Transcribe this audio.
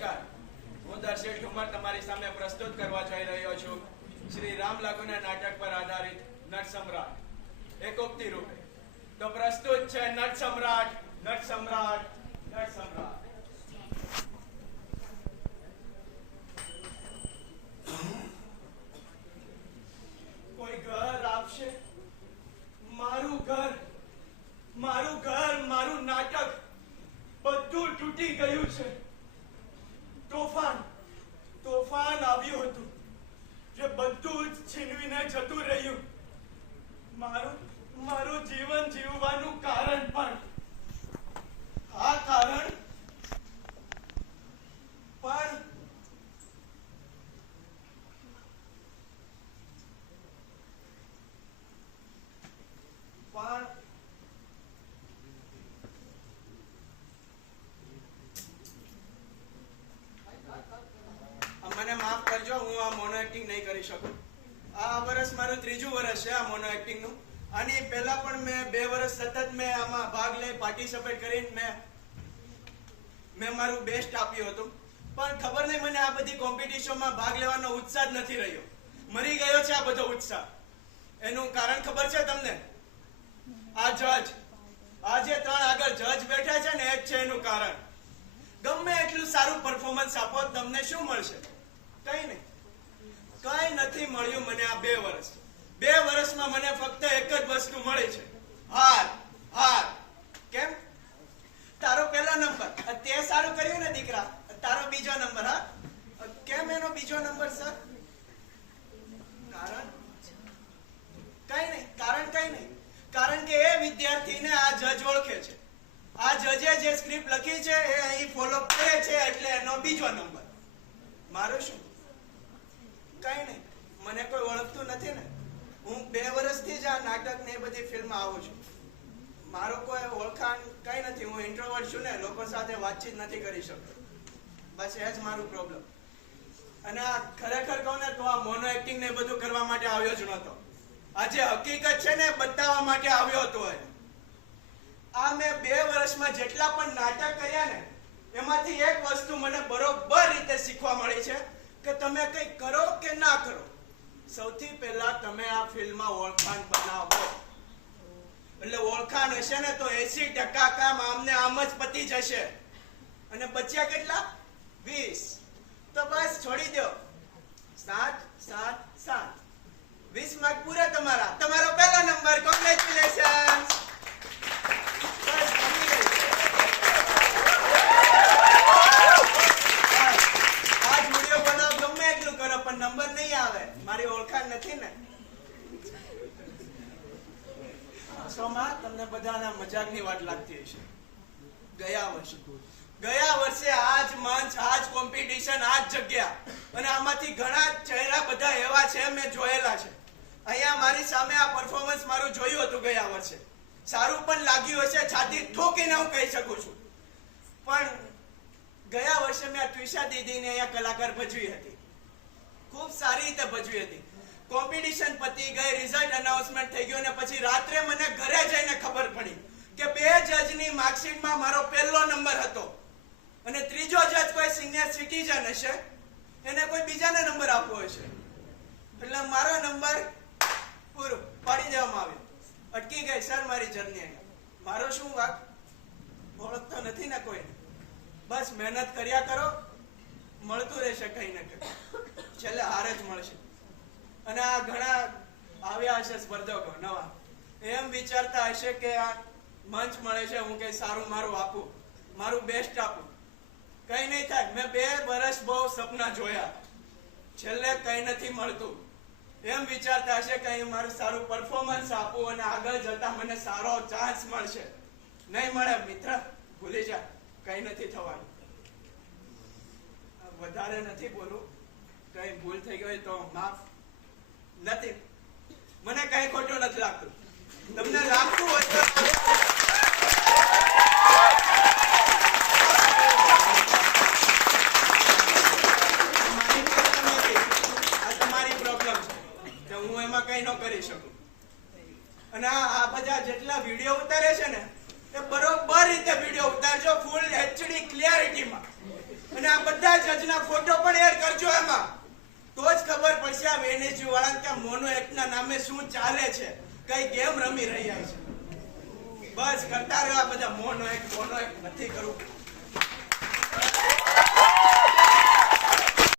નમસ્કાર, હું દર્શક ઠુમર તમારી સામે પ્રસ્તુત કરવા જઈ રહ્યો છું શ્રી રામ લઘુના નાટક પર આધારિત નટ સમ્રાટ એકોક્તિ રૂપે. તો પ્રસ્તુત છે નટ સમ્રાટ, નટ સમ્રાટ, નટ સમ્રાટ. કોઈ ઘર આપશે, મારું ઘર, મારું ઘર, મારું નાટક બધું તૂટી ગયું છે. તોફાન, તોફાન આવ્યું હતું જે બધું જ છીનવીને જતું રહ્યું. મારું જીવન જીવવાનું કારણ પણ, આ કારણ પણ મને માફ કરજો, હું આ મોનો એક્ટિંગ નહીં કરી શકું. આ વર્ષ મારું ત્રીજું વર્ષ છે આ મોનો એક્ટિંગ નું. આની પહેલા પણ મેં 2 વર્ષ સતત મેં આમાં ભાગ લઈ પાર્ટિસિપેટ કરીને મેં મારું બેસ્ટ આપ્યું હતું. પણ ખબર નહીં, મને આ બધી કોમ્પિટિશનમાં ભાગ લેવાનો ઉત્સાહ જ નથી રહ્યો. મરી ગયો છે આ બધો ઉત્સાહ. એનું કારણ ખબર છે તમને? આ જજ, આ જે 3 આગળ જજ બેઠા છે ને, એ જ છે એનું કારણ. ગમે એટલું સારું પરફોર્મન્સ આપો, તમને શું મળશે? કઈ નહીં, કઈ નથી મળ્યું મને આ 2 વર્ષ. 2 વર્ષમાં મને ફક્ત એક જ વસ્તુ મળી છે, હાર, હાર. કેમ? તારો પહેલો નંબર, તે સારું કર્યું ને દીકરા, તારો બીજો નંબર. હા, કેમ એનો બીજો નંબર સર? કારણ કઈ નહીં, કારણ કઈ નહીં. કારણ કે એ વિદ્યાર્થીને આ જજ ઓળખે છે. આ જજે જે સ્ક્રિપ્ટ લખી છે એ અહીં ફોલો કરે છે, એટલે એનો બીજો નંબર. મારું શું? કઈ નહીં, મને કોઈ ઓળખતું નથી ને. હું 2 વર્ષથી જ આ નાટક ને એ બધી ફિલ્મ આવું છું. મારો કોઈ ઓળખાણ કઈ નથી. હું ઇન્ટ્રોવર્ટ છું ને, લોકો સાથે વાતચીત નથી કરી શકતો. બસ એ જ મારું પ્રોબ્લેમ. અને આ ખરેખર કહું ને તો આ મોનો એક્ટિંગ ને બધું કરવા માટે આવ્યો જ નહોતો. આ જે હકીકત છે ને, બતાવવા માટે આવ્યો હતો. આ મેં 2 વર્ષમાં જેટલા પણ નાટક કર્યા ને, એમાંથી એક વસ્તુ મને બરોબર રીતે શીખવા મળી છે કે તમે કંઈ કરો કે ના કરો, સૌથી પહેલા તમે આ ફિલ્મમાં ઓળખાણ બનાવો. એટલે ઓળખાણ હશે ને તો 80% કામ આમને આમ જ પતી જશે. અને બચ્યા કેટલા? 20. તો બસ છોડી દો. 7, 7, 7. 20 માર્ક પૂરા તમારા. તમારો પહેલો નંબર. કોંગ્રેચ્યુલેશન્સ. નંબર નહીં આવે, મારી ઓળખાણ નથી ને. સોમાં તમને બધાના મજાકની વાત લાગતી હશે. ગયા વર્ષે આ જ મંચ, આ જ કોમ્પિટિશન, આ જ જગ્યા, અને આમાંથી ઘણા ચહેરા બધા એવા છે મેં જોયેલા છે. અહીંયા મારી સામે આ પરફોર્મન્સ મારું જોયું હતું ગયા વર્ષે. સારું પણ લાગ્યું હશે, છાતી ઠોકીને હું કહી શકું છું. પણ ગયા વર્ષે મેં ટ્વિશા દીદીને અહીંયા કલાકાર ભજવી હતી. ખૂબ સારી રીતે ભજવી હતી. કોમ્પિટિશન પતી ગઈ, રિઝલ્ટ અનાઉન્સમેન્ટ થઈ ગયું, અને પછી રાત્રે મને ઘરે જઈને ખબર પડી કે 2 જજની માર્કશીટમાં મારો પહેલો નંબર હતો, અને ત્રીજો જજ કોઈ સિનિયર સિટીઝન હશે, એને કોઈ બીજાને નંબર આપવો હશે. એટલે મારો નંબર પૂરું પાડી દેવામાં આવ્યો. અટકી ગઈ સર મારી જર્ની. મારો શું વાક? ઓળખતો નથી ને કોઈ. બસ મહેનત કર્યા કરો, મળતું રહેશે કઈ ને કઈ. છેલ્લે હાર જ મળશે. અને આ ઘણા આવ્યા હશે સ્પર્ધકો નવા, એમ વિચારતા હશે કે આ મંચ મળે છે, હું કઈ સારું મારું આપું, મારું બેસ્ટ આપું. કઈ નહીં થાય. મેં 2 વર્ષ બહુ સપના જોયા, છેલ્લે કઈ નથી મળતું. એમ વિચારતા હશે કે અહીં મારું સારું પરફોર્મન્સ આપું અને આગળ જતા મને સારો ચાન્સ મળશે. નહીં મળે મિત્ર, ભૂલી જા, કઈ નથી થવાનું. વધારે નથી બોલું, કઈ ભૂલ થઈ ગઈ તો માફ. નથી, મને કઈ ખોટું નથી લાગતું. તમને લાગતું હોય તો તમારી પ્રોબ્લેમ છે, હું એમાં કઈ ન કરી શકું. અને આ બધા જેટલા વિડીયો ઉતારે છે ને, એ બરોબર રીતે વિડીયો ઉતારજો, ફૂલ HD ક્લિયરિટીમાં. અને આ બધા જજના ફોટો પણ એડ કરજો એમાં, તો જ ખબર પડશે આ વેનેજી વાળા કે મોનો એક્ટના નામે શું ચાલે છે, કઈ ગેમ રમી રહ્યા છે. બસ કરતા રહ્યો આ બધા મોનો એક્ટ